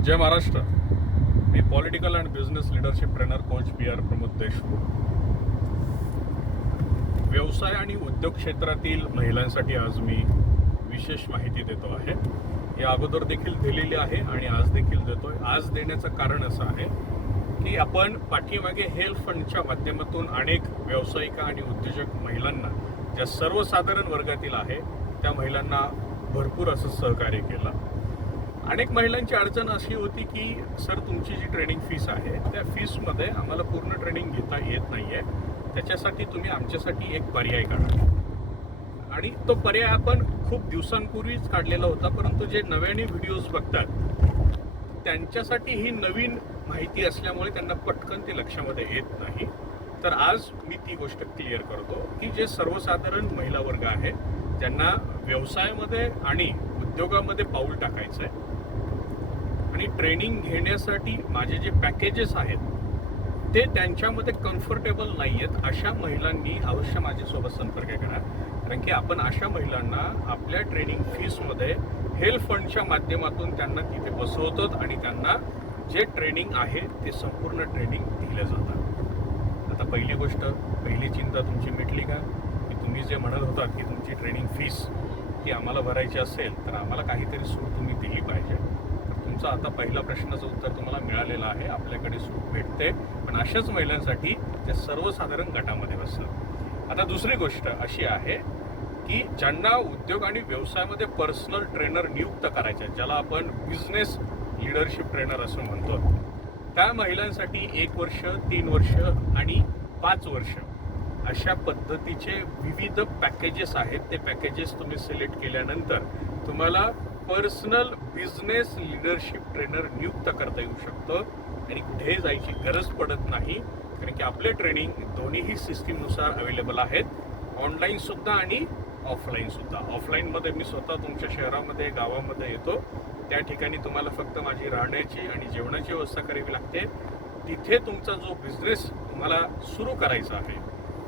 जय महाराष्ट्र. मी political and business leadership trainer coach PR Pramod Deshmukh. व्यवसाय आणि उद्योग क्षेत्रातील महिलांसाठी आज मी विशेष माहिती देतो आहे. या अगोदर देखील दिलेली आहे आणि आज देखील देतोय. आज देण्याचं कारण असं आहे की आपण पाठीमागे हेल्थ फंडच्या माध्यमातून अनेक व्यावसायिका आणि उद्योजक महिलांना, ज्या सर्वसाधारण वर्गातील आहे त्या महिलांना भरपूर असं सहकार्य केलं. अनेक महिलांची अडचण अशी होती की सर, तुमची जी ट्रेनिंग फीस आहे त्या फीसमध्ये आम्हाला पूर्ण ट्रेनिंग घेता येत नाही आहे, त्याच्यासाठी तुम्ही आमच्यासाठी एक पर्याय काढा. आणि तो पर्याय आपण खूप दिवसांपूर्वीच काढलेला होता, परंतु जे नव्याने व्हिडिओज बघतात त्यांच्यासाठी ही नवीन माहिती असल्यामुळे त्यांना पटकन ते लक्षामध्ये येत नाही. तर आज मी ती गोष्ट क्लिअर करतो की जे सर्वसाधारण महिला वर्ग आहे, ज्यांना व्यवसायामध्ये आणि उद्योगामध्ये पाऊल टाकायचं आहे आणि ट्रेनिंग घेण्यासाठी माझे जे पॅकेजेस आहेत ते त्यांच्यामध्ये कम्फर्टेबल नाही आहेत, अशा महिलांनी अवश्य माझ्यासोबत संपर्क करा. कारण की आपण अशा महिलांना आपल्या ट्रेनिंग फीसमध्ये हेल्थ फंडच्या माध्यमातून त्यांना तिथे बसवतो आणि त्यांना जे ट्रेनिंग आहे ते संपूर्ण ट्रेनिंग दिलं जातं. आता पहिली गोष्ट, पहिली चिंता तुमची मिटली का? की तुम्ही जे म्हणत होतात की तुमची ट्रेनिंग फीस ही आम्हाला भरायची असेल तर आम्हाला काहीतरी सूट तुम्ही दिली पाहिजे. तर तुमचा आता पहिला प्रश्नाचं उत्तर तुम्हाला मिळालेलं आहे. आपल्याकडे सूट भेटते, पण अशाच महिलांसाठी त्या सर्वसाधारण गटामध्ये बसतात. आता दुसरी गोष्ट अशी आहे की ज्यांना उद्योग आणि व्यवसायामध्ये पर्सनल ट्रेनर नियुक्त करायचे, ज्याला आपण बिझनेस लीडरशिप ट्रेनर असं म्हणतो, त्या महिलांसाठी 1 वर्ष, 3 वर्ष आणि 5 वर्ष अशा पद्धतीचे विविध पॅकेजेस आहेत. ते पॅकेजेस तुम्ही सिलेक्ट केल्यानंतर तुम्हाला पर्सनल बिझनेस लीडरशिप ट्रेनर नियुक्त करता येऊ शकतं आणि कुठेही जायची गरज पडत नाही. कारण की आपले ट्रेनिंग दोन्हीही सिस्टीमनुसार अवेलेबल आहेत, ऑनलाईन सुद्धा आणि ऑफलाईन सुद्धा. ऑफलाईनमध्ये मी स्वतः तुमच्या शहरामध्ये, गावामध्ये येतो, त्या ठिकाणी तुम्हाला फक्त माझी राहण्याची आणि जेवणाची व्यवस्था करावी लागते. तिथे तुमचा जो बिझनेस तुम्हाला सुरू करायचा आहे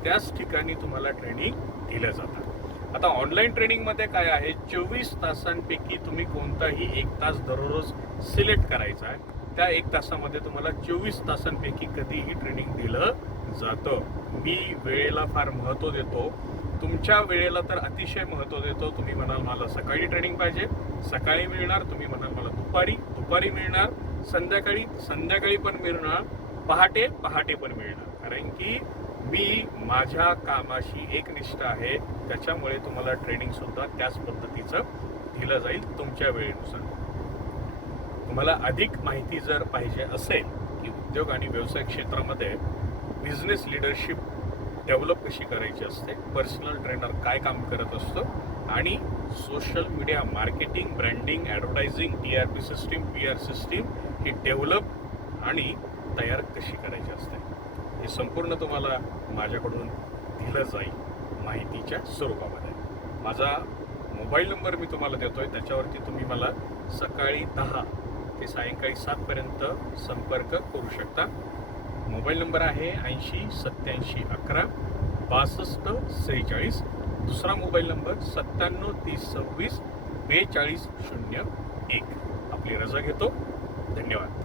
त्याच ठिकाणी तुम्हाला ट्रेनिंग दिलं जातं. आता ऑनलाईन ट्रेनिंगमध्ये काय आहे, 24 तासांपैकी तुम्ही कोणताही 1 तास दररोज सिलेक्ट करायचा आहे. त्या 1 तासामध्ये तुम्हाला 24 तासांपैकी कधीही ट्रेनिंग दिलं जातं. मी वेळेला फार महत्त्व देतो, तुमच्या वेळेला तर अतिशय महत्त्व देतो. तुम्ही म्हणाल मला सकाळी ट्रेनिंग पाहिजे, सकाळी मिळणार. तुम्ही म्हणाल मला दुपारी मिळणार, संध्याकाळी पण मिळणार, पहाटे पण मिळणार. कारण की मी माझ्या कामाशी एकनिष्ठ आहे, त्याच्यामुळे तुम्हाला ट्रेनिंग सुद्धा त्याच पद्धतीचं दिलं जाईल तुमच्या वेळेनुसार. तुम्हाला अधिक माहिती जर पाहिजे असेल की उद्योग आणि व्यवसाय क्षेत्रामध्ये बिझनेस लीडरशिप डेव्हलप कशी करायची असते, पर्सनल ट्रेनर काय काम करत असतो आणि social media marketing, branding, advertising, TRP system, PR system ही डेव्हलप आणि तयार कशी करायची असते, हे संपूर्ण तुम्हाला माझ्याकडून दिलं जाईल माहितीच्या स्वरूपामध्ये. माझा मोबाईल नंबर मी तुम्हाला देतोय, त्याच्यावरती तुम्ही मला सकाळी 10 ते सायंकाळी 7 पर्यंत संपर्क करू शकता. मोबाईल नंबर आहे 80 87 11 62 46. दुसरा मोबाईल नंबर 97 30 26 42 01. आपली रजा घेतो. धन्यवाद.